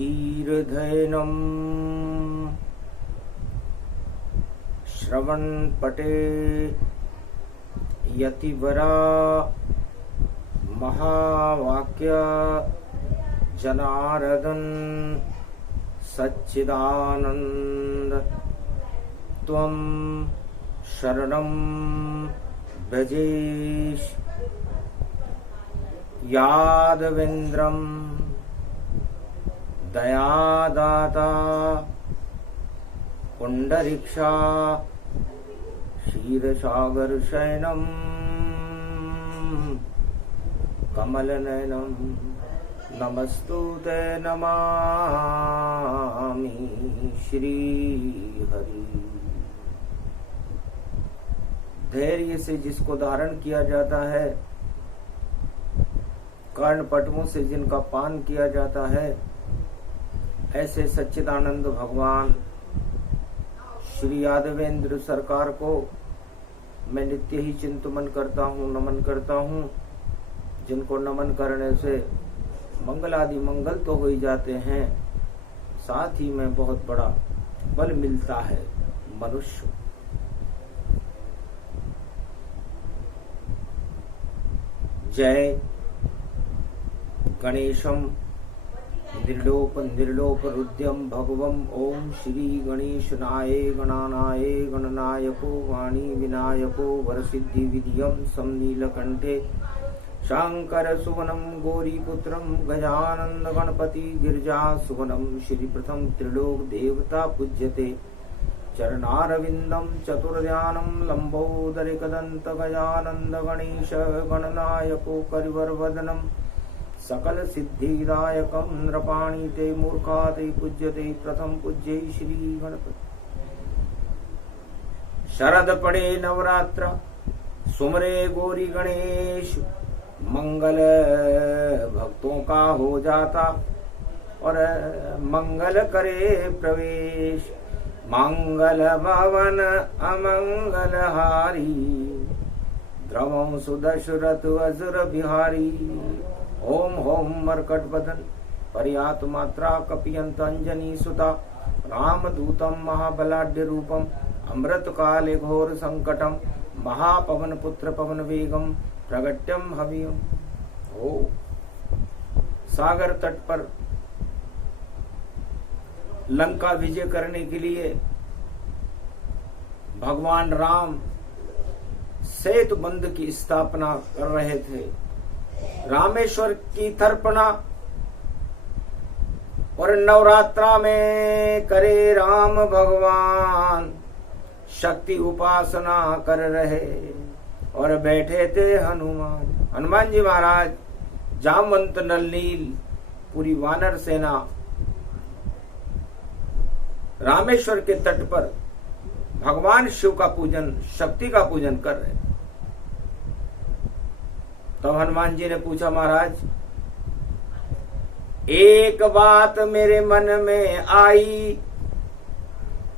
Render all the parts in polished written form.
धीर्धैनम् श्रवणपटे यतिवरा महावाक्य जनार्दन सच्चिदानंद त्वं शरणं भजेश यादवेन्द्रं दयादाता पुंडरीक्षा क्षीरसागर शयनम कमलनयनम नमस्तुते नमामि श्री हरि। धैर्य से जिसको धारण किया जाता है, कर्णपटुओं से जिनका पान किया जाता है, ऐसे सच्चिदानंद भगवान श्री यादवेंद्र सरकार को मैं नित्य ही चिंतन करता हूँ, नमन करता हूँ। जिनको नमन करने से मंगल आदि मंगल तो हो ही जाते हैं, साथ ही में बहुत बड़ा बल मिलता है मनुष्य। जय गणेशम निर्लोप रुद्यम भगवम ओम श्री गणेशनाय गणानाय गणनायको वाणी विनायको वरसिद्धि विधियम समनीलकंठे शांकर सुवनम गौरीपुत्रम गजानंद गणपति गिरिजा सुवनम श्री प्रथम त्रिलोक देवता पूज्यते चरणारविंदम चतुर्ध्यानम लंबोदरिकदंत गजानंद गणेश गणनायको करिवरवदनम सकल सिद्धिदायकम नृपाणी ते मूर्खा ते पूज्यते प्रथम पूज्य श्री गणपति। शरद पड़े नवरात्र सुमरे गौरी गणेश, मंगल भक्तों का हो जाता और मंगल करे प्रवेश। मंगल भवन अमंगल हारी, द्रवं सुदशरथ असुर बिहारी। ओम होम मरकट बदन पर्यात मात्रा कपियंत अंजनी सुता, रामदूतम महाबलाढ्य रूपम अमृत काले घोर संकटम, महापवन पुत्र पवन वेगम प्रगट्यम हवियम। ओ सागर तट पर लंका विजय करने के लिए भगवान राम सेतु बंध की स्थापना कर रहे थे। रामेश्वर की तर्पणा और नवरात्रा में करे राम भगवान शक्ति उपासना कर रहे और बैठे थे हनुमान जी महाराज। जामवंत नलनील पूरी वानर सेना रामेश्वर के तट पर भगवान शिव का पूजन, शक्ति का पूजन कर रहे। तब हनुमान जी ने पूछा, महाराज एक बात मेरे मन में आई,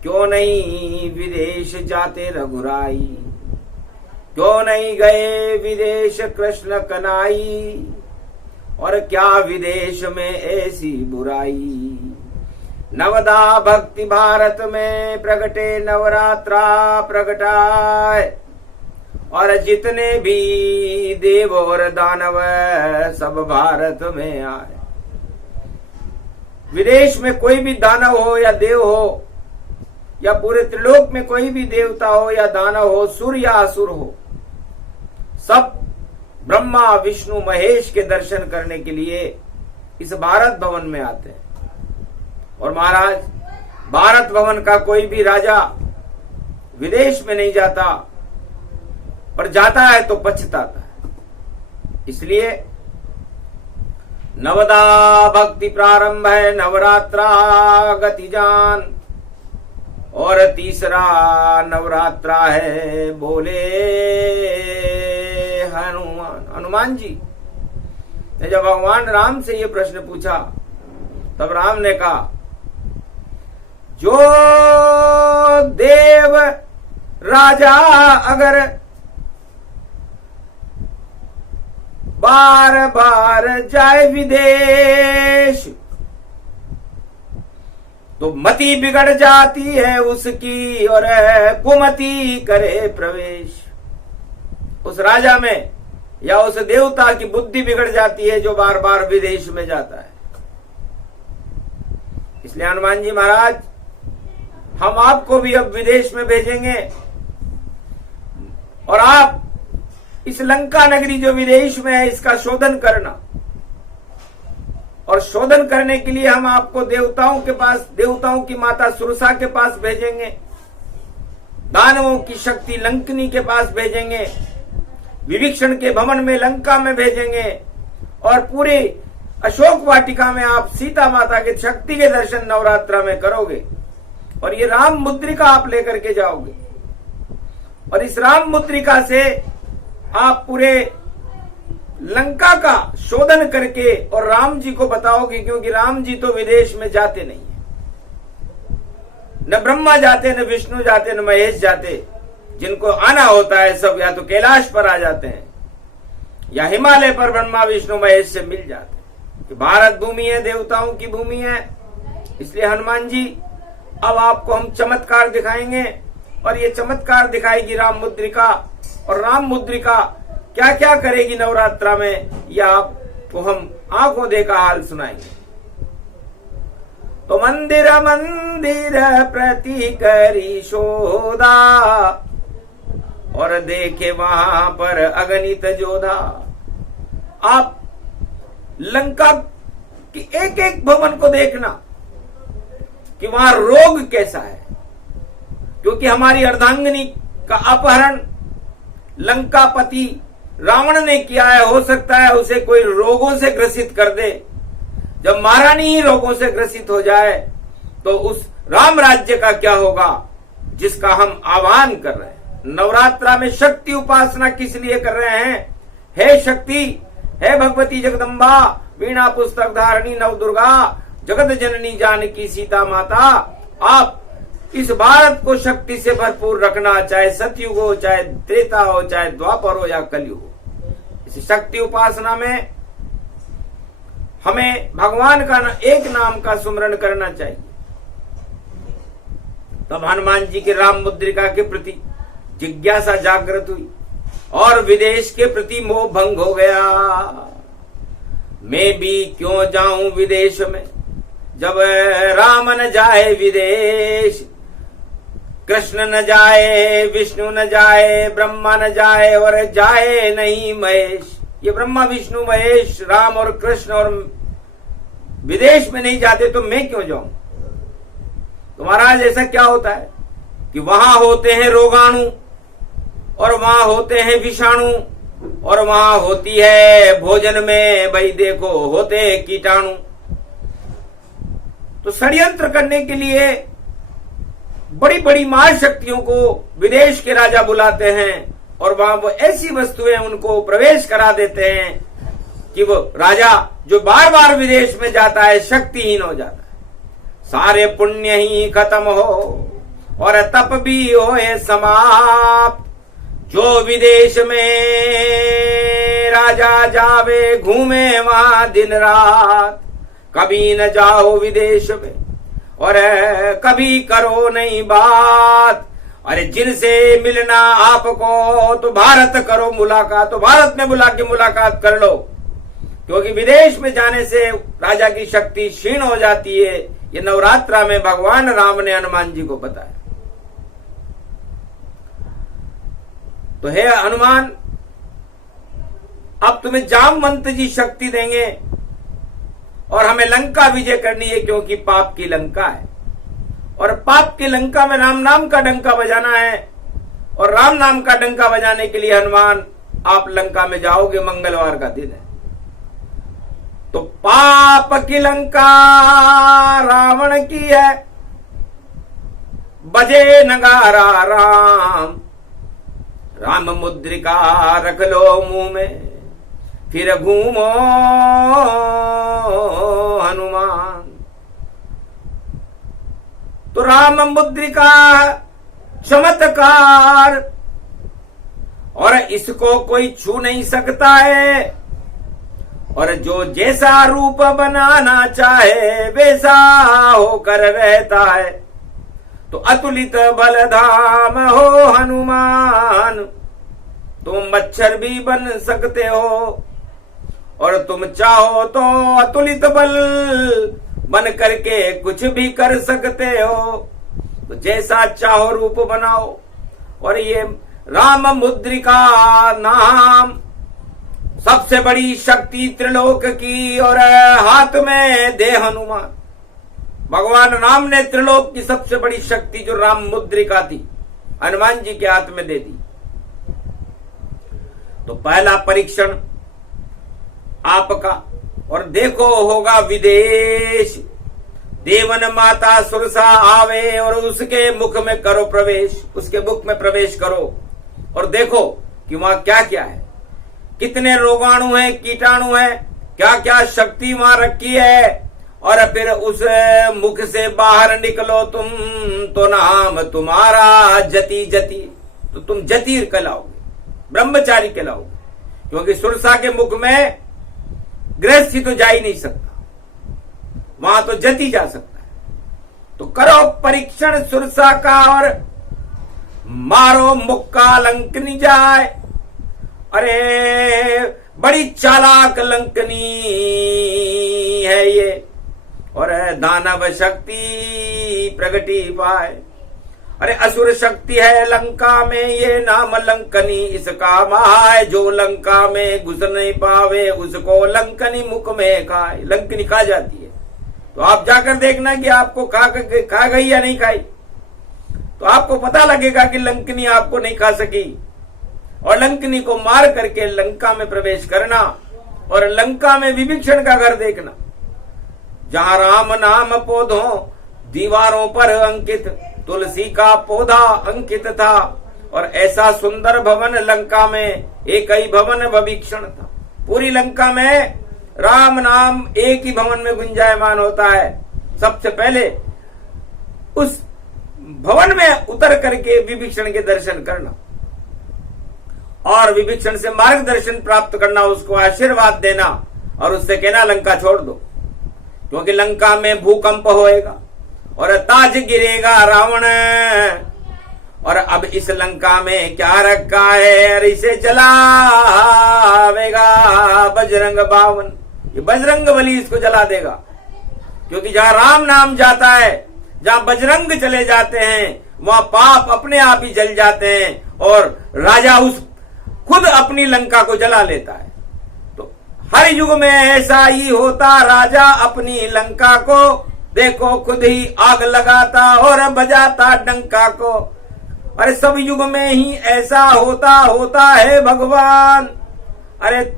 क्यों नहीं विदेश जाते रघुराई, क्यों नहीं गए विदेश कृष्ण कनाई, और क्या विदेश में ऐसी बुराई। नवदा भक्ति भारत में प्रगटे नवरात्रा प्रगटाए, और जितने भी देव और दानव सब भारत में आए। विदेश में कोई भी दानव हो या देव हो, या पूरे त्रिलोक में कोई भी देवता हो या दानव हो, सुर या असुर हो, सब ब्रह्मा विष्णु महेश के दर्शन करने के लिए इस भारत भवन में आते हैं। और महाराज भारत भवन का कोई भी राजा विदेश में नहीं जाता, पर जाता है तो पछताता है। इसलिए नवदा भक्ति प्रारंभ है नवरात्रा गति जान, और तीसरा नवरात्रा है बोले हनुमान जी ने जब भगवान राम से ये प्रश्न पूछा, तब राम ने कहा, जो देव राजा अगर बार बार जाए विदेश, तो मति बिगड़ जाती है उसकी और कुमति करे प्रवेश। उस राजा में या उस देवता की बुद्धि बिगड़ जाती है जो बार बार विदेश में जाता है। इसलिए हनुमान जी महाराज, हम आपको भी अब विदेश में भेजेंगे और आप इस लंका नगरी जो विदेश में है इसका शोधन करना। और शोधन करने के लिए हम आपको देवताओं के पास, देवताओं की माता सुरसा के पास भेजेंगे, दानवों की शक्ति लंकनी के पास भेजेंगे, विभीषण के भवन में लंका में भेजेंगे और पूरे अशोक वाटिका में आप सीता माता के शक्ति के दर्शन नवरात्रा में करोगे। और ये राम मुद्रिका आप लेकर के जाओगे और इस राम मुद्रिका से आप पूरे लंका का शोधन करके और राम जी को बताओगे, क्योंकि राम जी तो विदेश में जाते नहीं है। न ब्रह्मा जाते, न विष्णु जाते, न महेश जाते। जिनको आना होता है सब या तो कैलाश पर आ जाते हैं या हिमालय पर ब्रह्मा विष्णु महेश से मिल जाते हैं। कि भारत भूमि है, देवताओं की भूमि है। इसलिए हनुमान जी, अब आपको हम चमत्कार दिखाएंगे और ये चमत्कार दिखाएगी राम मुद्रिका। और राम मुद्रिका क्या क्या करेगी नवरात्रा में, यह आपको हम आंखों देखा हाल सुनाएंगे। तो मंदिर मंदिर प्रति करी शोधा और देखे वहां पर अगणित जोधा। आप लंका की एक एक भवन को देखना कि वहां रोग कैसा है, क्योंकि हमारी अर्धांगिनी का अपहरण लंकापति रावण ने किया है। हो सकता है उसे कोई रोगों से ग्रसित कर दे। जब महारानी ही रोगों से ग्रसित हो जाए तो उस राम राज्य का क्या होगा, जिसका हम आह्वान कर रहे हैं। नवरात्रा में शक्ति उपासना किस लिए कर रहे हैं? हे शक्ति, हे भगवती जगदम्बा, वीणा पुस्तक धारणी नव दुर्गा, जगत जननी जानकी सीता माता, आप इस भारत को शक्ति से भरपूर रखना, चाहे सतयुग हो, चाहे त्रेता हो, चाहे द्वापर हो या कलयुग हो। इस शक्ति उपासना में हमें भगवान का एक नाम का सुमरण करना चाहिए। तब हनुमान जी के राम मुद्रिका के प्रति जिज्ञासा जागृत हुई और विदेश के प्रति मोह भंग हो गया। मैं भी क्यों जाऊं विदेश में, जब राम न जाए विदेश, कृष्ण न जाए, विष्णु न जाए, ब्रह्मा न जाए और जाए नहीं महेश। ये ब्रह्मा विष्णु महेश, राम और कृष्ण और विदेश में नहीं जाते तो मैं क्यों जाऊं। तो महाराज ऐसा क्या होता है कि वहां होते हैं रोगाणु और वहां होते हैं विषाणु और वहां होती है भोजन में भाई देखो होते हैं कीटाणु। तो षड्यंत्र करने के लिए बड़ी बड़ी महाशक्तियों को विदेश के राजा बुलाते हैं और वहां वो ऐसी वस्तुएं उनको प्रवेश करा देते हैं कि वो राजा जो बार बार विदेश में जाता है शक्तिहीन हो जाता है। सारे पुण्य ही खत्म हो और तप भी होए समाप्त। जो विदेश में राजा जावे, घूमे वहां दिन रात, कभी न जाओ विदेश में और कभी करो नहीं बात। अरे जिनसे मिलना आपको तो भारत करो मुलाकात, तो भारत में बुला के मुलाकात कर लो, क्योंकि विदेश में जाने से राजा की शक्ति क्षीण हो जाती है। ये नवरात्रा में भगवान राम ने हनुमान जी को बताया। तो हे हनुमान, अब तुम्हें जामवंत जी शक्ति देंगे और हमें लंका विजय करनी है, क्योंकि पाप की लंका है और पाप की लंका में राम नाम का डंका बजाना है। और राम नाम का डंका बजाने के लिए हनुमान आप लंका में जाओगे, मंगलवार का दिन है। तो पाप की लंका रावण की है, बजे नगारा राम, राम मुद्रिका रख लो मुंह में, फिर घूमो हनुमान। तो राम मुद्रिका चमत्कार और इसको कोई छू नहीं सकता है और जो जैसा रूप बनाना चाहे वैसा होकर रहता है। तो अतुलित बलधाम हो हनुमान, तुम मच्छर भी बन सकते हो और तुम चाहो तो अतुलित बल बन करके कुछ भी कर सकते हो। तो जैसा चाहो रूप बनाओ। और ये राम मुद्रिका नाम सबसे बड़ी शक्ति त्रिलोक की, और हाथ में दे हनुमान। भगवान राम ने त्रिलोक की सबसे बड़ी शक्ति जो राम मुद्रिका थी हनुमान जी के हाथ में दे दी। तो पहला परीक्षण आपका, और देखो होगा विदेश, देवन माता सुरसा आवे और उसके मुख में करो प्रवेश, उसके मुख में प्रवेश करो और देखो कि वहां क्या क्या है, कितने रोगाणु हैं, कीटाणु हैं, क्या क्या शक्ति वहां रखी है। और फिर उस मुख से बाहर निकलो तुम, तो नाम तुम्हारा जति जति, तो तुम जति कहलाओगे, ब्रह्मचारी कहलाओगे, क्योंकि सुरसा के मुख में गृहस्थी तो जा ही नहीं सकता, वहां तो जति जा सकता है। तो करो परीक्षण सुरसा का और मारो मुक्का लंकनी जाए। अरे बड़ी चालाक लंकनी है ये, और दानव शक्ति प्रगटी पाए। अरे असुर शक्ति है लंका में, ये नाम लंकनी इसका महाय, जो लंका में घुस नहीं पावे उसको लंकनी मुख में खाए। लंकनी खा जाती है, तो आप जाकर देखना कि आपको खा गई या नहीं खाई, तो आपको पता लगेगा कि लंकनी आपको नहीं खा सकी। और लंकनी को मार करके लंका में प्रवेश करना, और लंका में विभीषण का घर देखना, जहां राम नाम पौधों दीवारों पर अंकित, तुलसी का पौधा अंकित था। और ऐसा सुंदर भवन लंका में एक ही भवन विभीषण था। पूरी लंका में राम नाम एक ही भवन में गुंजायमान होता है। सबसे पहले उस भवन में उतर करके विभीषण के दर्शन करना और विभीषण से मार्गदर्शन प्राप्त करना, उसको आशीर्वाद देना और उससे कहना लंका छोड़ दो, क्योंकि लंका में भूकंप होएगा और ताज गिरेगा रावण। और अब इस लंका में क्या रखा है, और इसे जलावेगा बजरंग बावन, ये बजरंग बली इसको जला देगा। क्योंकि जहां राम नाम जाता है, जहां बजरंग चले जाते हैं, वहां पाप अपने आप ही जल जाते हैं और राजा उस खुद अपनी लंका को जला लेता है। तो हर युग में ऐसा ही होता, राजा अपनी लंका को देखो खुद ही आग लगाता और बजाता डंका को। अरे सब युग में ही ऐसा होता है भगवान। अरे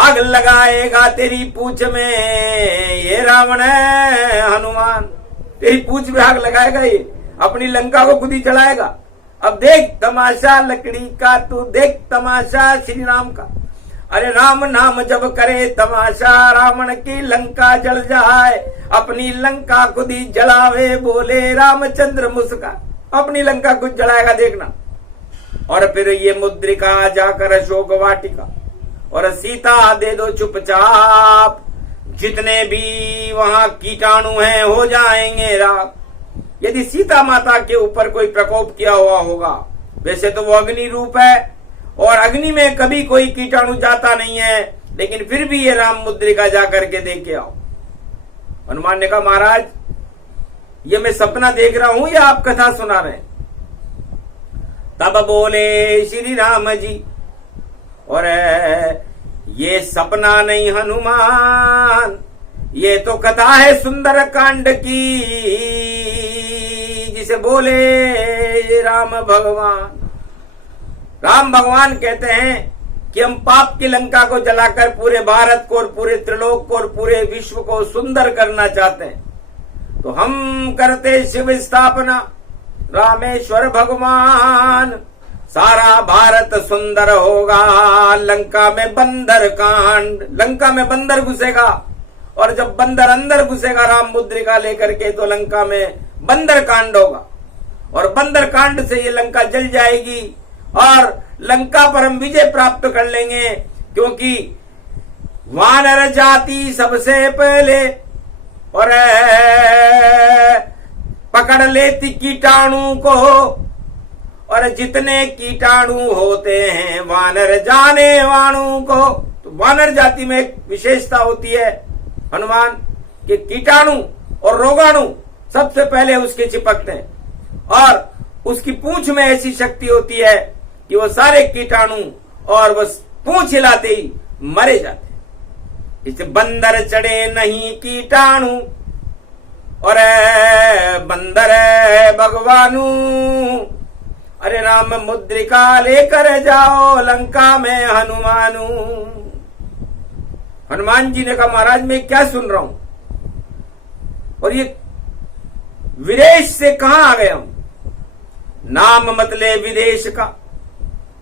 आग लगाएगा तेरी पूंछ में ये रावण है हनुमान, तेरी पूंछ में आग लगाएगा, ये अपनी लंका को खुद ही चलाएगा। अब देख तमाशा लकड़ी का, तू देख तमाशा श्री राम का। अरे राम नाम जब करे तमाशा, रावण की लंका जल जाए, अपनी लंका खुद ही जलावे, बोले रामचंद्र मुस्का, अपनी लंका खुद जलाएगा देखना। और फिर ये मुद्रिका जाकर अशोक वाटिका और सीता दे दो चुपचाप, जितने भी वहां कीटाणु हैं हो जाएंगे राख। यदि सीता माता के ऊपर कोई प्रकोप किया हुआ होगा, वैसे तो वो अग्नि रूप है और अग्नि में कभी कोई कीटाणु जाता नहीं है, लेकिन फिर भी ये राम मुद्रिका जाकर के देख के आओ। हनुमान ने कहा महाराज ये मैं सपना देख रहा हूं या आप कथा सुना रहे हैं? तब बोले श्री राम जी, और ये सपना नहीं हनुमान, ये तो कथा है सुंदर कांड की, जिसे बोले राम भगवान। राम भगवान कहते हैं कि हम पाप की लंका को जलाकर पूरे भारत को और पूरे त्रिलोक को और पूरे विश्व को सुंदर करना चाहते हैं, तो हम करते शिव स्थापना रामेश्वर भगवान, सारा भारत सुंदर होगा। लंका में बंदर कांड, लंका में बंदर घुसेगा, और जब बंदर अंदर घुसेगा राम मुद्रिका लेकर के, तो लंका में बंदर कांड होगा, और बंदर कांड से ये लंका जल जाएगी और लंका पर हम विजय प्राप्त कर लेंगे। क्योंकि वानर जाति सबसे पहले और पकड़ लेती कीटाणु को, और जितने कीटाणु होते हैं वानर जाने वाणु को। तो वानर जाति में एक विशेषता होती है हनुमान के कीटाणु और रोगाणु सबसे पहले उसके चिपकते हैं, और उसकी पूंछ में ऐसी शक्ति होती है कि वो सारे कीटाणु और बस पूंछ हिलाते ही मरे जाते हैं। इस बंदर चढ़े नहीं कीटाणु और बंदर भगवानू, अरे राम मुद्रिका लेकर जाओ लंका में हनुमानू। हनुमान जी ने कहा महाराज मैं क्या सुन रहा हूं, और ये विदेश से कहां आ गए हम। नाम मतलब विदेश का,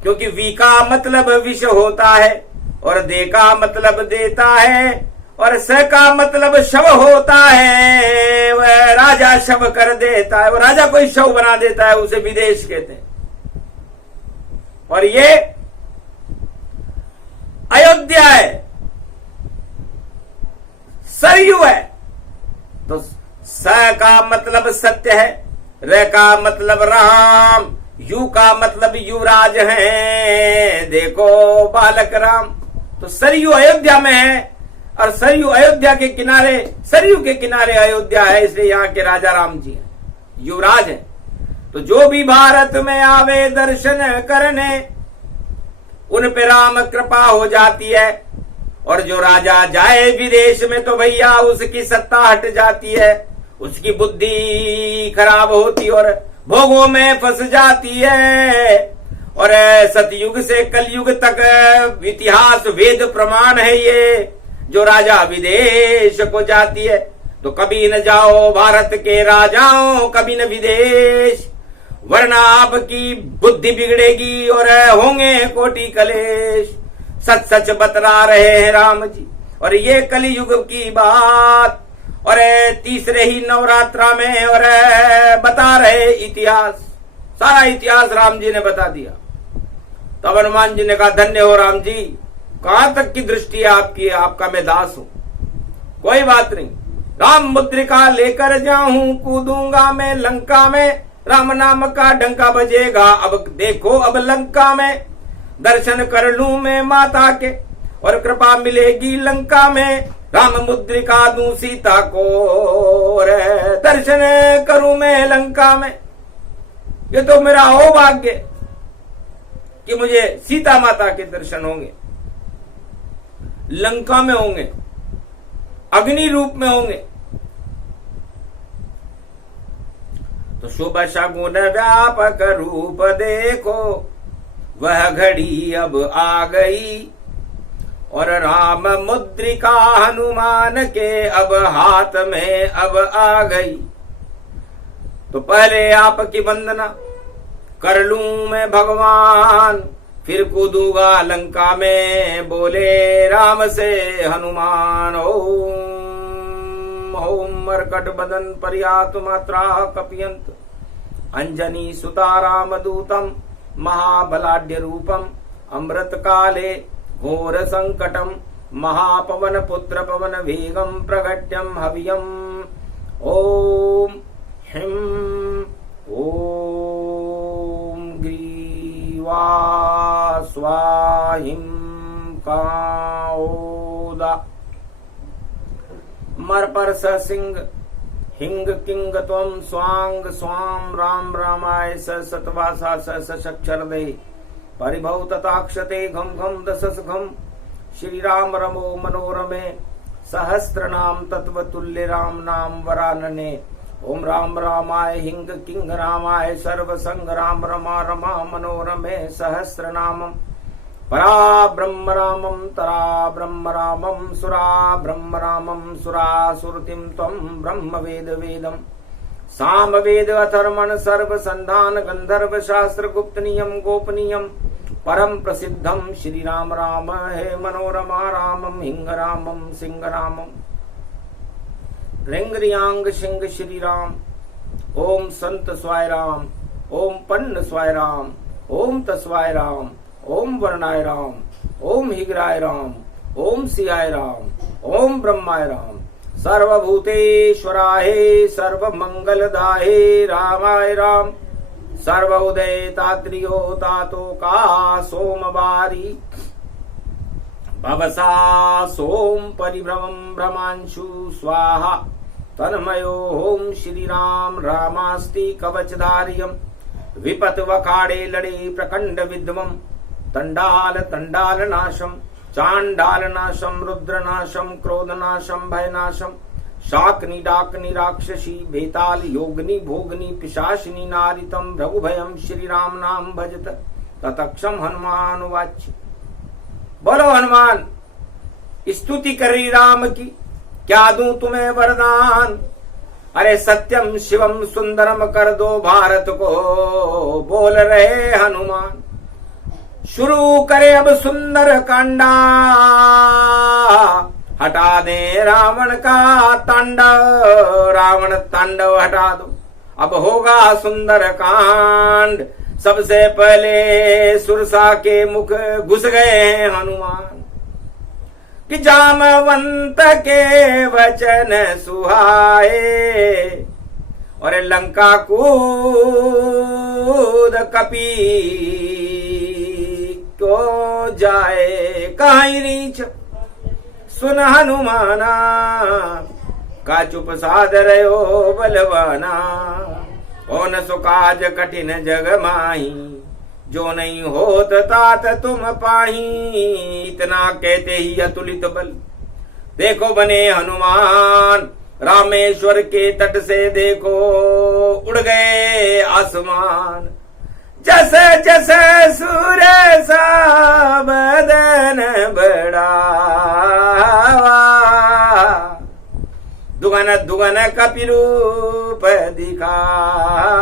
क्योंकि वी का मतलब विष होता है, और दे का मतलब देता है, और स का मतलब शव होता है। वह राजा शव कर देता है, वो राजा कोई शव बना देता है, उसे विदेश कहते हैं। और ये अयोध्या है, सरयू है। तो स का मतलब सत्य है, र का मतलब राम, यू का मतलब युवराज है। देखो बालक राम। तो सरयू अयोध्या में है, और सरयू अयोध्या के किनारे, सरयू के किनारे अयोध्या है, इसलिए यहाँ के राजा राम जी हैं, युवराज हैं। तो जो भी भारत में आवे दर्शन करने, उन पे राम कृपा हो जाती है। और जो राजा जाए विदेश में तो भैया उसकी सत्ता हट जाती है, उसकी बुद्धि खराब होती और भोगों में फंस जाती है। और सतयुग से कलयुग तक इतिहास वेद प्रमाण है ये, जो राजा विदेश को जाती है। तो कभी न जाओ भारत के राजाओं, कभी न विदेश, वरना आपकी बुद्धि बिगड़ेगी और होंगे कोटि कलेश। सच सच बतला रहे हैं राम जी, और ये कलयुग की बात। और तीसरे ही नवरात्रा में और बता रहे इतिहास, सारा इतिहास राम जी ने बता दिया। तब हनुमान जी ने कहा धन्य हो राम जी, कहां तक की दृष्टि है आपकी, आपका मैं दास हूं। कोई बात नहीं, राम मुद्रिका लेकर जाऊं, कूदूंगा मैं लंका में, राम नाम का डंका बजेगा। अब देखो अब लंका में, दर्शन कर लूं मैं माता के, और कृपा मिलेगी लंका में। राम मुद्रिका दूं सीता को, और दर्शन करूं मैं लंका में। ये तो मेरा हो भाग्य कि मुझे सीता माता के दर्शन होंगे, लंका में होंगे, अग्नि रूप में होंगे। तो शुभ शगुन व्यापक रूप देखो, वह घड़ी अब आ गई, और राम मुद्रिका हनुमान के अब हाथ में अब आ गई। तो पहले आपकी वंदना कर लूं मैं भगवान, फिर कूदूंगा लंका में, बोले राम से हनुमान। ओम ओम मरकट बदन पर्यात मात्रा कपियंत, अंजनी सुता राम दूतम, महाबलाढ्य रूपम, अमृत काले घोर संकटम, महापवन पुत्र पवन वेगम प्रगट्यम हवियम। ओम हिम ओम ग्रीवा स्वाहिम काओदा, मर पर सिंह हिंग किंग त्वम स्वांग स्वाम, राम रामाय सतवासा सक्षर दे, परिभव तथाक्षते घम घम दशस घम, श्री राम रमो मनोरमे, सहस्त्र नाम तत्व तुल्य राम नाम वरानने। ओम राम रामाय हिंग किंग रामाय सर्व संग, राम रमा रमा मनोरमे सहस्र नामम, परा ब्रह्म रामम तरा ब्रह्म रामम, सुरा ब्रह्म रामम सुरा सुरतिम त्वम ब्रह्म वेद वेदम, साम वेद अथर्मण सर्व संधान, गंधर्व शास्त्र गुप्त नियम गोपनीयम, परम प्रसिद्धम श्री राम राम है मनोरमा रामम, हिंग रामम सिंह रामम, रिंग रियांग सिंह श्री राम। ओम संत स्वाय राम, ओम पन्न स्वाय राम, ओम तस्वाय राम, ओम वर्णाय राम, ओम हिगराय राम, ओम सियाय राम, ओम ब्रह्माय राम, सर्वभूतेश्वराय सर्वमंगलदाय रामाय राम, सर्वोदय तात्रियो तातो का सोमवारी, भवसा सोम परिभ्रमं भ्रमांशु स्वाहा, तन्मयो ओम श्री राम रामास्ति कवचधारियम, विपत वखाड़े लड़े प्रकंड विद्मम, तंडाल तंडाल नाशम, चांडाल नाशम, रुद्र नाशम, क्रोध नाशम, भय नाशम, शाकनी डाकनी राक्षसी, बेताल योगनी भोगनी, पिशाचिनी नारितम, भृगुभयम, श्री राम नाम भजत ततक्षम हनुमान वाच्य। बोलो हनुमान, स्तुति करी राम की, क्या दूं तुम्हें वरदान। अरे सत्यम शिवम सुंदरम कर दो भारत को, बोल रहे हनुमान। शुरू करे अब सुंदर कांडा, हटा दे रावण का तांडव, रावण तांडव हटा दो, अब होगा सुंदर कांड। सबसे पहले सुरसा के मुख घुस गए हनुमान, कि जामवंत के वचन सुहाए, और लंका कूद कपी को जाए कहीं रीच। सुन हनुमाना, का चुप साध रहो बलवाना, कौन सुकाज कठिन जग माही, जो नहीं होत तात तुम पाही। इतना कहते ही अतुलित बल देखो बने हनुमान, रामेश्वर के तट से देखो उड़ गए आसमान। जैसे जैसे सूर्य सा बदन बढ़ावा, दुगन दुगन कपिरूप दिखावा।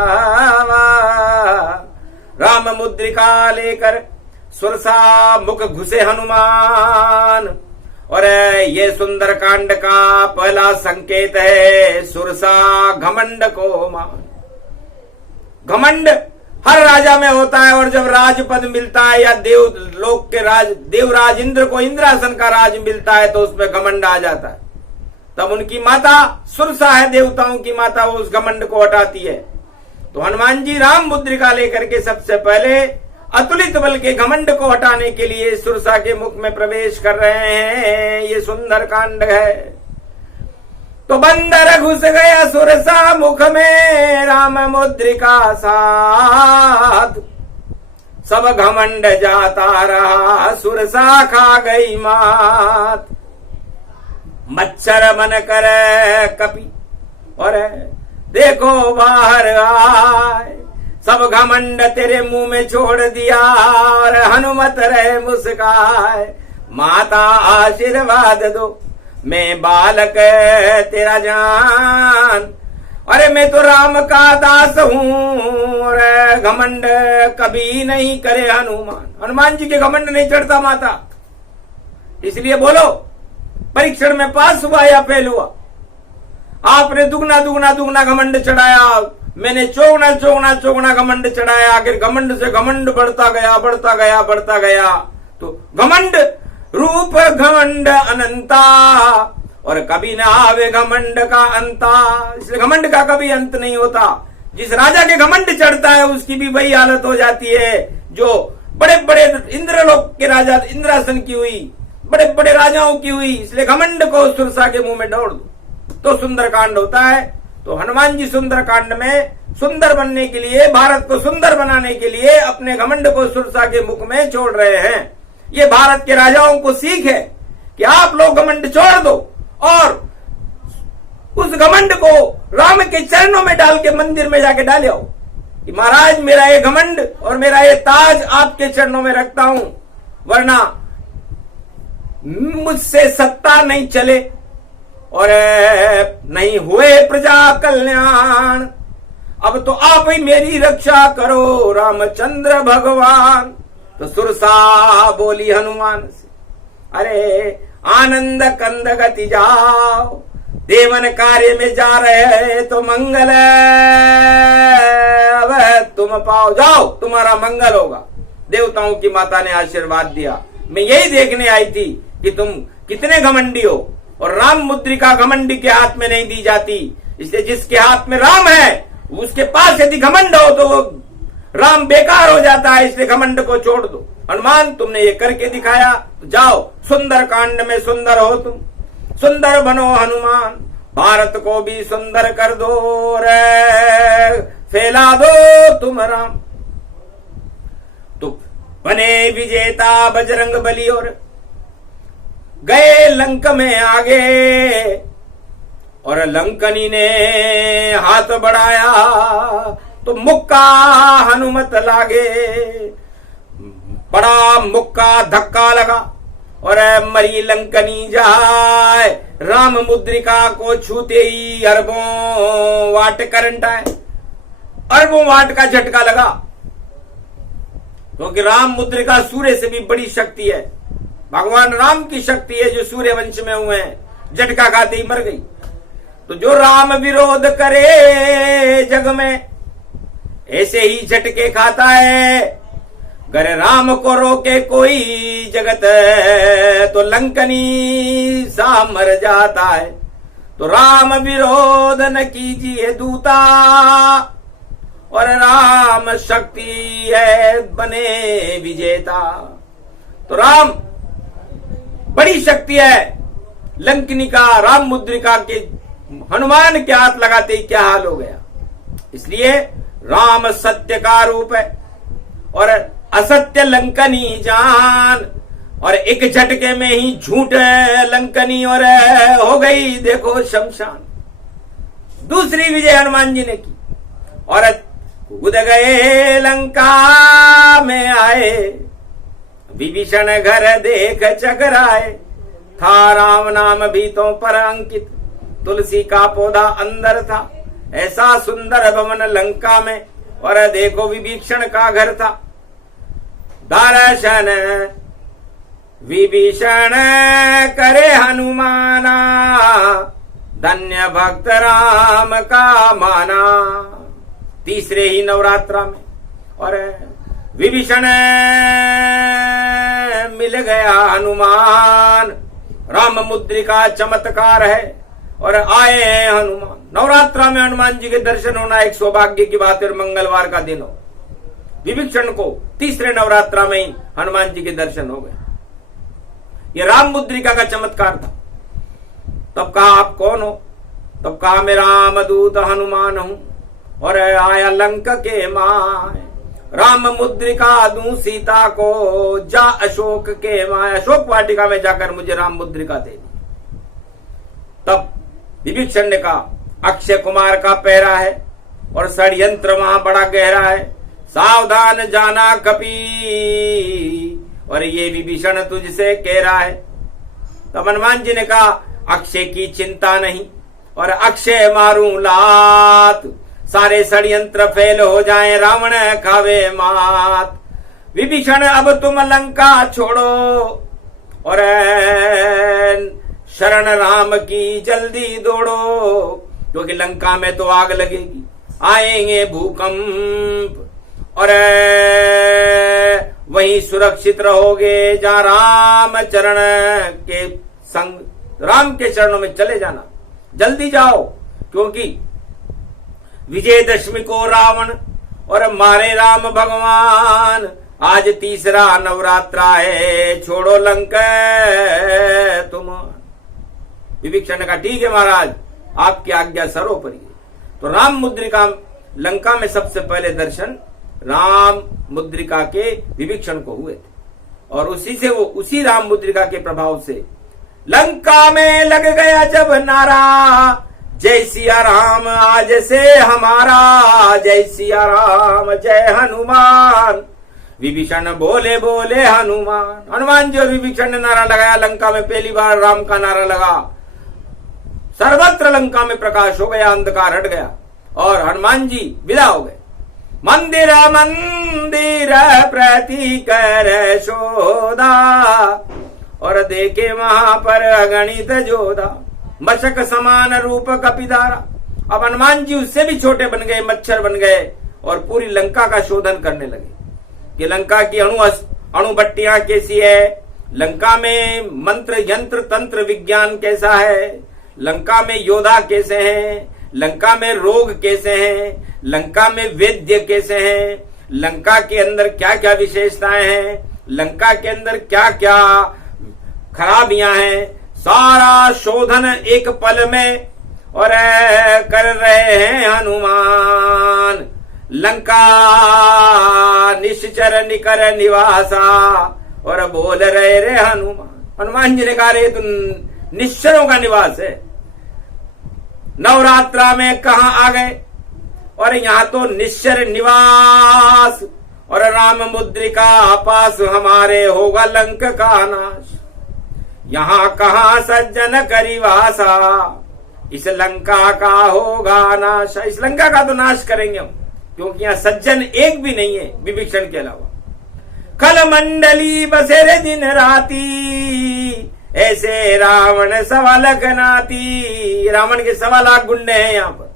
राम मुद्रिका लेकर सुरसा मुख घुसे हनुमान, और ये सुंदर कांड का पहला संकेत है सुरसा घमंड को मान। घमंड हर राजा में होता है, और जब राजपद मिलता है या देवलोक के देवराज इंद्र को इंद्रासन का राज मिलता है तो उसमें घमंड आ जाता है। तब उनकी माता सुरसा है, देवताओं की माता, वो उस घमंड को हटाती है। तो हनुमान जी राम मुद्रिका लेकर के सबसे पहले अतुलित बल के घमंड को हटाने के लिए सुरसा के मुख में प्रवेश कर रहे हैं। ये सुंदर कांड है। तो बंदर घुस गया सुरसा मुख में, राम मुद्रिका साथ, सब घमंड जाता रहा, सुरसा खा गई मात। मच्छर मन कर कपी, और देखो बाहर आए, सब घमंड तेरे मुंह में छोड़ दिया, और हनुमत रहे मुस्काए। माता आशीर्वाद दो, मैं बालक तेरा जान, अरे मैं तो राम का दास हूँ, और घमंड कभी नहीं करे हनुमान। हनुमान जी के घमंड नहीं चढ़ता माता, इसलिए बोलो परीक्षण में पास हुआ या फेल हुआ। आपने दुगना दुगना दुगना घमंड चढ़ाया, मैंने चौगना चौगना चौगना घमंड चढ़ाया। आखिर घमंड से घमंड बढ़ता गया बढ़ता गया बढ़ता गया। तो घमंड रूप घमंड अनंता, और कभी ना आवे घमंड का अंता। इसलिए घमंड का कभी अंत नहीं होता। जिस राजा के घमंड चढ़ता है उसकी भी वही हालत हो जाती है जो बड़े बड़े इंद्रलोक के राजा, इंद्रासन की हुई, बड़े बड़े राजाओं की हुई। इसलिए घमंड को सुरसा के मुंह में दौड़ दो तो सुंदर कांड होता है। तो हनुमान जी सुंदर कांड में सुंदर बनने के लिए, भारत को सुंदर बनाने के लिए अपने घमंड को सुरसा के मुख में छोड़ रहे हैं। ये भारत के राजाओं को सीख है कि आप लोग घमंड छोड़ दो और उस घमंड को राम के चरणों में डाल के मंदिर में जाके डाले आओ कि महाराज मेरा ये घमंड और मेरा ये ताज आपके चरणों में रखता हूं, वरना मुझसे सत्ता नहीं चले और नहीं हुए प्रजा कल्याण। अब तो आप ही मेरी रक्षा करो रामचंद्र भगवान। तो सुरसा बोली हनुमान से, अरे आनंद कंद गति जाओ, देवन कार्य में जा रहे हैं तो मंगल तुम पाओ, जाओ तुम्हारा मंगल होगा। देवताओं की माता ने आशीर्वाद दिया। मैं यही देखने आई थी कि तुम कितने घमंडी हो। और राम मुद्रिका घमंडी के हाथ में नहीं दी जाती, इसलिए जिसके हाथ में राम है उसके पास यदि घमंड हो तो वो राम बेकार हो जाता है, इसलिए घमंड को छोड़ दो। हनुमान तुमने ये करके दिखाया, जाओ सुंदर कांड में सुंदर हो तुम, सुंदर बनो हनुमान, भारत को भी सुंदर कर दो रे, फैला दो तुम राम। तो बने विजेता बजरंग बली और गए लंक में आगे, और लंकनी ने हाथ बढ़ाया तो मुक्का हनुमत लागे, बड़ा मुक्का धक्का लगा और मरी लंकनी जाए। राम मुद्रिका को छूते ही अरबों वाट करंट आए, अरबों वाट का झटका लगा, क्योंकि राम मुद्रिका सूर्य से भी बड़ी शक्ति है, भगवान राम की शक्ति है जो सूर्य वंश में हुए हैं, झटका खाते ही मर गई। तो जो राम विरोध करे जग में ऐसे ही झटके खाता है, गर राम को रोके कोई जगत तो लंकनी सा मर जाता है। तो राम विरोध न कीजिए दूता, और राम शक्ति है बने विजेता। तो राम बड़ी शक्ति है, लंकनी का राम मुद्रिका के हनुमान के हाथ लगाते ही क्या हाल हो गया। इसलिए राम सत्य का रूप है और असत्य लंकनी जान, और एक झटके में ही झूठ लंकनी और हो गई देखो शमशान। दूसरी विजय हनुमान जी ने की और कूद गए लंका में आए, विभीषण घर देख चकराए, था राम नाम भीतों पर अंकित, तुलसी का पौधा अंदर था, ऐसा सुंदर भवन लंका में, और देखो विभीषण का घर था। दर्शन विभीषण करे हनुमाना, धन्य भक्त राम का माना। तीसरे ही नवरात्रा में और विभीषण मिल गया हनुमान, राम मुद्रिका चमत्कार है और आए हैं हनुमान। नवरात्रा में हनुमान जी के दर्शन होना एक सौभाग्य की बात है, और मंगलवार का दिन हो। विभीषण को तीसरे नवरात्रा में ही हनुमान जी के दर्शन हो गए। ये राम मुद्रिका का चमत्कार था। तब कहा आप कौन हो? तब कहा मैं रामदूत हनुमान हूं और आया लंक के माय, राम मुद्रिका दूं सीता को, जा अशोक के माय, अशोक वाटिका में जाकर मुझे राम मुद्रिका दे दी। तब विभीषण ने कहा अक्षय कुमार का पहरा है और षड्यंत्र वहां बड़ा गहरा है, सावधान जाना कपी, और ये विभीषण तुझसे कह रहा है। तब हनुमान जी ने कहा अक्षय की चिंता नहीं और अक्षय मारूं लात, सारे षड्यंत्र फेल हो जाएं, रावण खावे मात। विभीषण अब तुम लंका छोड़ो और शरण राम की जल्दी दौड़ो, क्योंकि लंका में तो आग लगेगी, आएंगे भूकंप, और वहीं सुरक्षित रहोगे जहां राम चरण के संग, राम के चरणों में चले जाना, जल्दी जाओ, क्योंकि विजयदशमी को रावण और मारे राम भगवान। आज तीसरा नवरात्रा है, छोड़ो लंका तुम। विभीषण ने कहा ठीक है महाराज, आपकी आज्ञा सर्वोपरि है। तो राम मुद्रिका लंका में सबसे पहले दर्शन राम मुद्रिका के विभीषण को हुए थे, और उसी से वो उसी राम मुद्रिका के प्रभाव से लंका में लग गया जब नारा, जय सिया राम आज से हमारा, जय सिया राम जय हनुमान। विभीषण बोले बोले हनुमान, हनुमान जी और विभीषण ने नारा लगाया। लंका में पहली बार राम का नारा लगा, सर्वत्र लंका में प्रकाश हो गया, अंधकार हट गया और हनुमान जी विदा हो गए। मंदिर मंदिर प्रति कर शोधा, और देखे वहां पर अगणित जोधा, मशक समान रूप कपिधारा। अब हनुमान जी उससे भी छोटे बन गए, मच्छर बन गए, और पूरी लंका का शोधन करने लगे कि लंका की अणु भट्टियां कैसी है, लंका में मंत्र यंत्र तंत्र विज्ञान कैसा है, लंका में योद्धा कैसे हैं, लंका में रोग कैसे हैं, लंका में वैद्य कैसे हैं, लंका के अंदर क्या क्या विशेषताएं हैं, लंका के अंदर क्या क्या खराबियां हैं, सारा शोधन एक पल में और कर रहे हैं हनुमान। लंका निश्चर निकर निवासा, और बोल रहे रे हनुमान। हनुमान जी ने कहा रे तो निश्चरों का निवास है, नवरात्रा में कहां आ गए, और यहां तो निश्चर निवास, और राम मुद्रिका पास हमारे होगा लंक का नाश। यहां कहां सज्जन करिवासा, इस लंका का होगा नाश। इस लंका का तो नाश करेंगे हम, क्योंकि यहां सज्जन एक भी नहीं है विभीषण के अलावा। खल मंडली बसेरे दिन राती, ऐसे रावण सवा लाख नाती। रावण के 1.25 लाख गुंडे हैं यहां पर,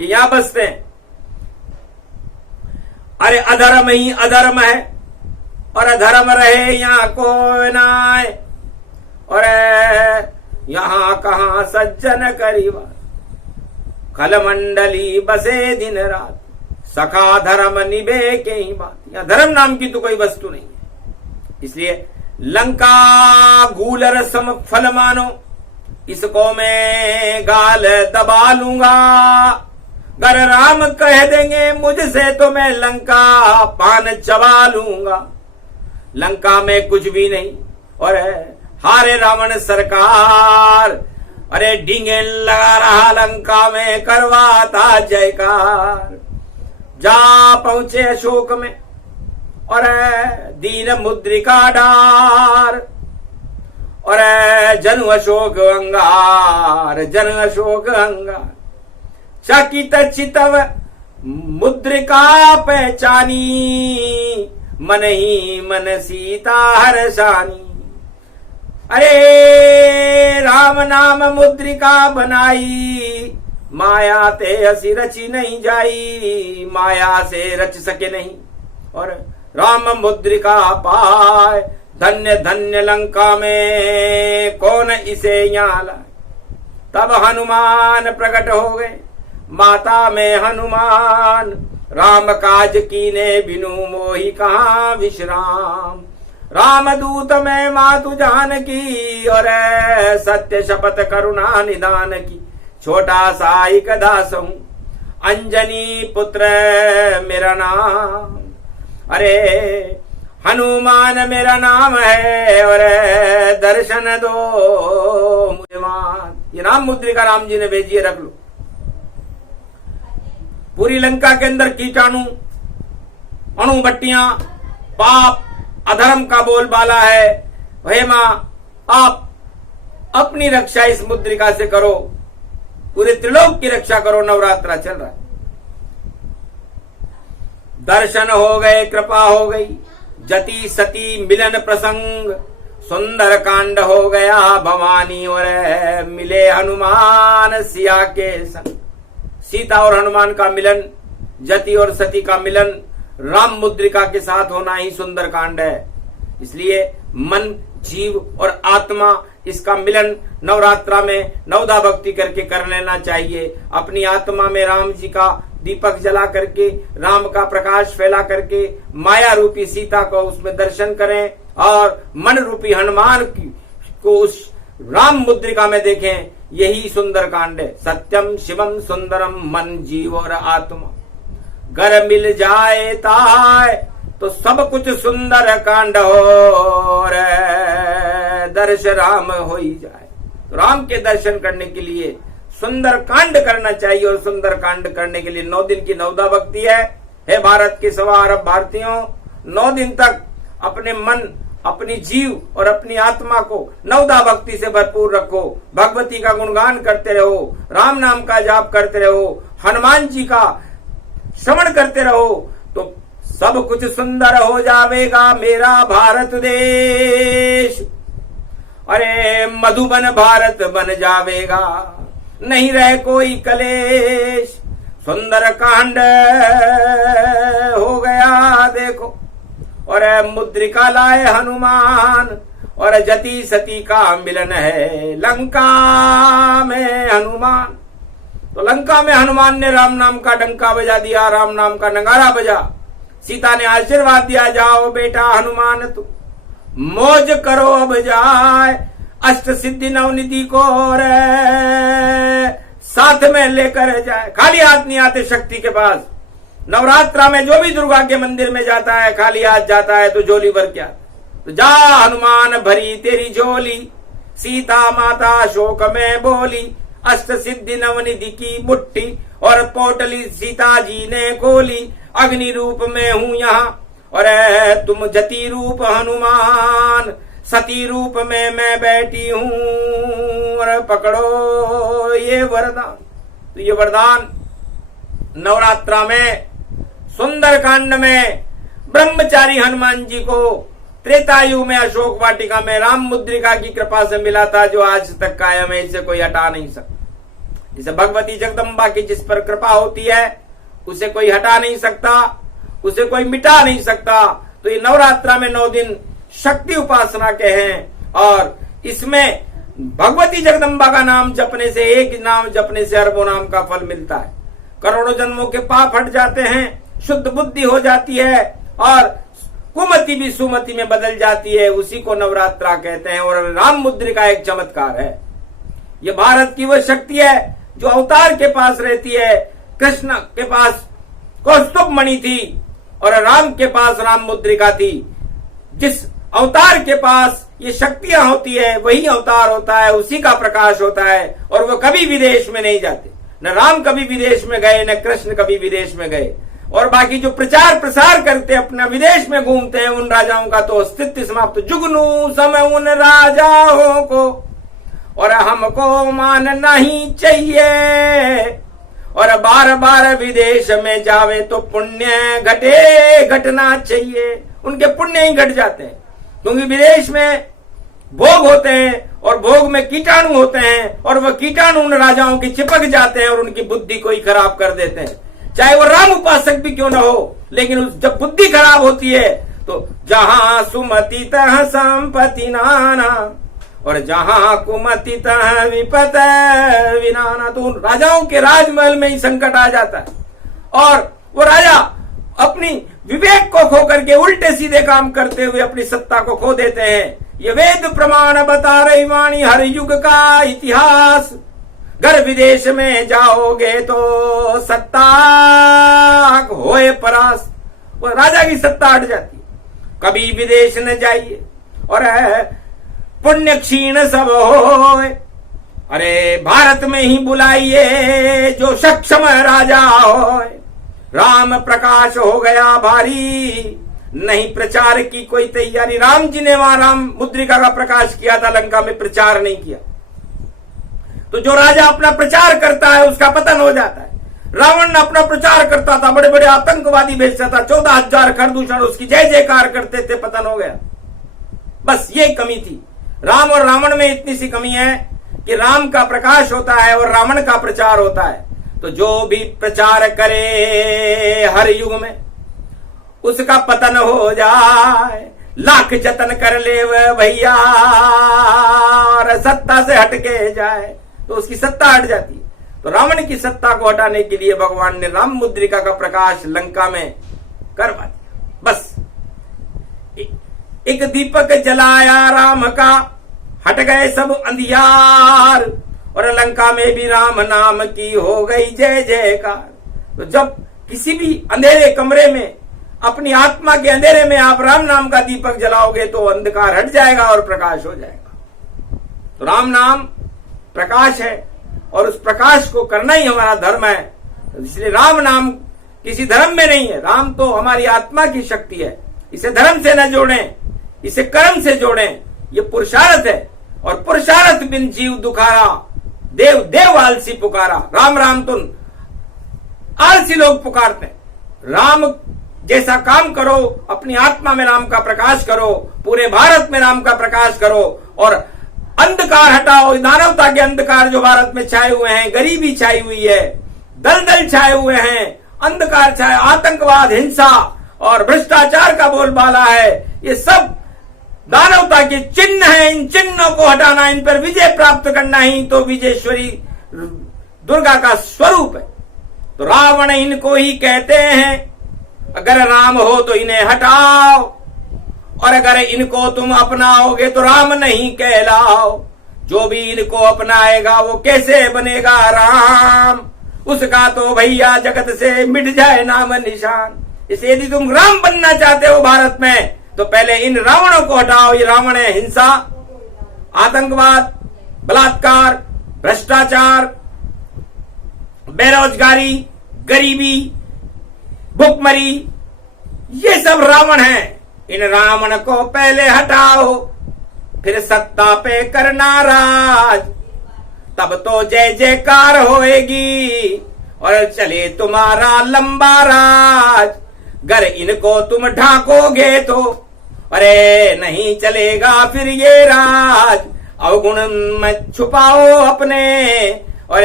यहां बसते हैं। अरे अधर्म ही अधर्म है, और अधर्म रहे यहां कोई ना आए, और यहां कहां सज्जन करीबा। खल मंडली बसे दिन रात, सखा धर्म निभे के ही बात। यहां धर्म नाम की तो कोई वस्तु नहीं है। इसलिए लंका गूलर सम फल मानो, इसको मैं गाल दबा लूंगा। अगर राम कह देंगे मुझसे तो मैं लंका पान चबा लूंगा। लंका में कुछ भी नहीं, और हारे रावण सरकार, अरे डींगे लगा रहा लंका में, करवाता जयकार। जा पहुंचे अशोक में, और दीन मुद्रिका डार, और जनु अशोक अंगार, जन अशोक अंगार। चकित चितव मुद्रिका पहचानी, मन ही मन सीता हर्षानी। अरे राम नाम मुद्रिका बनाई, माया ते हसी रची नहीं जाई, माया से रच सके नहीं, और राम मुद्रिका पाए। धन्य धन्य लंका में कौन इसे यहाँ लाए। तब हनुमान प्रकट हो गए, माता में हनुमान। राम काज कीने बिनु मोहि कहाँ विश्राम। राम दूत में मातु जानकी, और सत्य शपथ करुणा निदान की। छोटा सा एक दास हूं, अंजनी पुत्र मेरा नाम। अरे हनुमान मेरा नाम है, और दर्शन दो मुझे मान। ये नाम मुद्रिका राम जी ने भेजिए, रख लो। पूरी लंका के अंदर कीटाणु, अणुभट्टियां, पाप, अधर्म का बोलबाला है। हे मां, आप अपनी रक्षा इस मुद्रिका से करो, पूरे त्रिलोक की रक्षा करो। नवरात्रा चल रहा है, दर्शन हो गए, कृपा हो गई। जति सती मिलन प्रसंग, सुंदर कांड हो गया भवानी, और मिले हनुमान सिया के संग। सीता और हनुमान का मिलन, जति और सती का मिलन राम मुद्रिका के साथ होना ही सुंदर कांड है। इसलिए मन, जीव और आत्मा, इसका मिलन नवरात्रा में नवदा भक्ति करके कर लेना चाहिए। अपनी आत्मा में राम जी का दीपक जला करके, राम का प्रकाश फैला करके, माया रूपी सीता को उसमें दर्शन करें, और मन रूपी हनुमान को उस राम मुद्रिका में देखें। यही सुंदर कांड है। सत्यम शिवम सुंदरम, मन जीव और आत्मा घर मिल जाए ताय, तो सब कुछ सुंदर कांड हो, और दर्श राम हो ही जाए। तो राम के दर्शन करने के लिए सुंदर कांड करना चाहिए, और सुंदर कांड करने के लिए 9 दिन की नवदा भक्ति है। हे भारत के 1.25 अरब भारतीयों, 9 दिन तक अपने मन, अपनी जीव और अपनी आत्मा को नवदा भक्ति से भरपूर रखो। भगवती का गुणगान करते रहो, राम नाम का जाप करते रहो, हनुमान जी का श्रवण करते रहो, तो सब कुछ सुंदर हो जाएगा मेरा भारत देश। अरे मधुबन भारत बन जाएगा, नहीं रहे कोई कलेश। सुंदर कांड हो गया देखो, और मुद्रिका लाए हनुमान, और जति सती का मिलन है लंका में हनुमान। तो लंका में हनुमान ने राम नाम का डंका बजा दिया, राम नाम का नगारा बजा। सीता ने आशीर्वाद दिया, जाओ बेटा हनुमान तू मौज करो अब जाए, अष्ट सिद्धि नवनिधि को रे साथ में लेकर जाए। खाली हाथ नहीं आते शक्ति के पास। नवरात्रा में जो भी दुर्गा के मंदिर में जाता है खाली हाथ जाता है तो झोली भर क्या। तो जा हनुमान भरी तेरी झोली, सीता माता शोक में बोली, अष्ट सिद्धि नवनिधि की मुट्ठी और पोटली सीता जी ने खोली। अग्नि रूप में हूं यहाँ और तुम जति रूप हनुमान, सती रूप में मैं बैठी हूं और पकड़ो ये वरदान। तो ये वरदान नवरात्रा में सुंदर कांड में ब्रह्मचारी हनुमान जी को त्रेतायु में अशोक वाटिका में राम मुद्रिका की कृपा से मिला था, जो आज तक कायम है, इसे कोई हटा नहीं सकता। इसे भगवती जगदम्बा की जिस पर कृपा होती है उसे कोई हटा नहीं सकता, उसे कोई मिटा नहीं सकता। तो ये नवरात्रा में 9 दिन शक्ति उपासना के हैं और इसमें भगवती जगदम्बा का नाम जपने से, एक नाम जपने से अरबों नाम का फल मिलता है। करोड़ों जन्मों के पाप हट जाते हैं, शुद्ध बुद्धि हो जाती है और कुमति भी सुमति में बदल जाती है। उसी को नवरात्रा कहते हैं और राम मुद्रिका एक चमत्कार है। ये भारत की वह शक्ति है जो अवतार के पास रहती है। कृष्ण के पास कौस्तुभ मणि थी और राम के पास राम मुद्रिका थी। जिस अवतार के पास ये शक्तियां होती है वही अवतार होता है, उसी का प्रकाश होता है और वो कभी विदेश में नहीं जाते। न राम कभी विदेश में गए, न कृष्ण कभी विदेश में गए। और बाकी जो प्रचार प्रसार करते अपना विदेश में घूमते हैं उन राजाओं का तो अस्तित्व समाप्त। जुगनू समय उन राजाओं को और हमको मान नहीं चाहिए, और बार बार विदेश में जावे तो पुण्य घटे घटना चाहिए। उनके पुण्य ही घट जाते हैं क्योंकि विदेश में भोग होते हैं और भोग में कीटाणु होते हैं और वह कीटाणु उन राजाओं की चिपक जाते हैं और उनकी बुद्धि को ही खराब कर देते हैं। चाहे वो राम उपासक भी क्यों न हो, लेकिन जब बुद्धि खराब होती है तो जहां सुमति तह संपत्ति नाना और जहां कुमति तह विपत विनाना। तो उन राजाओं के राजमहल में ही संकट आ जाता है और वो राजा अपनी विवेक को खो करके उल्टे सीधे काम करते हुए अपनी सत्ता को खो देते हैं। ये वेद प्रमाण बता रही वाणी हर युग का इतिहास। घर विदेश में जाओगे तो सत्ता होए परास। वो राजा की सत्ता हट जाती है। कभी विदेश न जाइए और पुण्य क्षीण सब होए। अरे भारत में ही बुलाइए जो सक्षम राजा होए। राम प्रकाश हो गया भारी, नहीं प्रचार की कोई तैयारी। राम जी ने वहां राम मुद्रिका का प्रकाश किया था, लंका में प्रचार नहीं किया। तो जो राजा अपना प्रचार करता है उसका पतन हो जाता है। रावण अपना प्रचार करता था, बड़े बड़े आतंकवादी भेजता था, 14,000 खरदूषण उसकी जय जयकार करते थे, पतन हो गया। बस ये कमी थी। राम और रावण में इतनी सी कमी है कि राम का प्रकाश होता है और रावण का प्रचार होता है। तो जो भी प्रचार करे हर युग में उसका पतन हो जाए। लाख जतन कर ले भैया और सत्ता से हटके जाए तो उसकी सत्ता हट जाती है। तो रावण की सत्ता को हटाने के लिए भगवान ने राम मुद्रिका का प्रकाश लंका में करवा दिया। बस एक दीपक जलाया राम का, हट गए सब अंधियार और लंका में भी राम नाम की हो गई जय जयकार। तो जब किसी भी अंधेरे कमरे में, अपनी आत्मा के अंधेरे में आप राम नाम का दीपक जलाओगे तो अंधकार हट जाएगा और प्रकाश हो जाएगा। तो राम नाम प्रकाश है और उस प्रकाश को करना ही हमारा धर्म है। इसलिए राम नाम किसी धर्म में नहीं है। राम तो हमारी आत्मा की शक्ति है। इसे धर्म से न जोड़ें, इसे कर्म से जोड़ें। ये पुरुषार्थ है और पुरुषार्थ बिन जीव दुखारा, देव देव आलसी पुकारा। राम राम तो आलसी लोग पुकारते हैं। राम जैसा काम करो, अपनी आत्मा में राम का प्रकाश करो, पूरे भारत में राम का प्रकाश करो और अंधकार हटाओ। दानवता के अंधकार जो भारत में छाए हुए हैं, गरीबी छाई हुई है, दलदल छाए हुए हैं, अंधकार छाए, आतंकवाद, हिंसा और भ्रष्टाचार का बोलबाला है। ये सब दानवता के चिन्ह हैं, इन चिन्हों को हटाना, इन पर विजय प्राप्त करना ही तो विजयेश्वरी दुर्गा का स्वरूप है। तो रावण इनको ही कहते हैं। अगर राम हो तो इन्हें हटाओ, और अगर इनको तुम अपनाओगे तो राम नहीं कहलाओ। जो भी इनको अपनाएगा वो कैसे बनेगा राम, उसका तो भैया जगत से मिट जाए नाम निशान। इसलिए यदि तुम राम बनना चाहते हो भारत में, तो पहले इन रावणों को हटाओ। ये रावण है हिंसा, आतंकवाद, बलात्कार, भ्रष्टाचार, बेरोजगारी, गरीबी, भुखमरी, ये सब रावण है। इन रावण को पहले हटाओ, फिर सत्ता पे करना राज, तब तो जय जयकार होएगी और चले तुम्हारा लंबा राज। गर इनको तुम ढाकोगे तो अरे नहीं चलेगा फिर ये राज। अवगुण मत छुपाओ अपने, और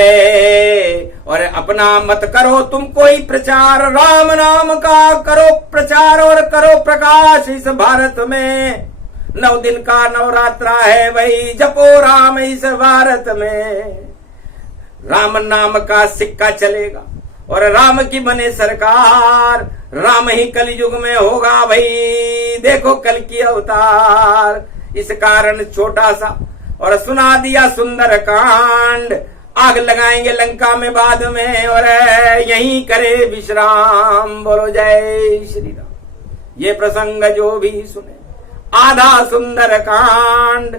अपना मत करो तुम कोई प्रचार। राम नाम का करो प्रचार और करो प्रकाश इस भारत में। 9 दिन का नवरात्रा है भाई, जपो राम इस भारत में। राम नाम का सिक्का चलेगा और राम की बने सरकार। राम ही कलयुग में होगा भाई, देखो कल की अवतार। इस कारण छोटा सा और सुना दिया सुंदर कांड। आग लगाएंगे लंका में बाद में और यहीं करे विश्राम। बोलो जय श्री राम। ये प्रसंग जो भी सुने, आधा सुंदर कांड,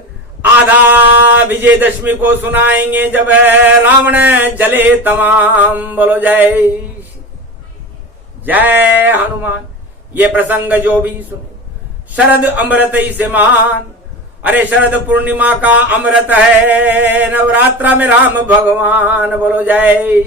आधा विजयदशमी को सुनाएंगे जब रावण जले तमाम। बोलो जय हनुमान। ये प्रसंग जो भी सुने, शरद अमृत इसे मान। अरे शरद पूर्णिमा का अमृत है, नवरात्रा में राम भगवान। बोलो जय।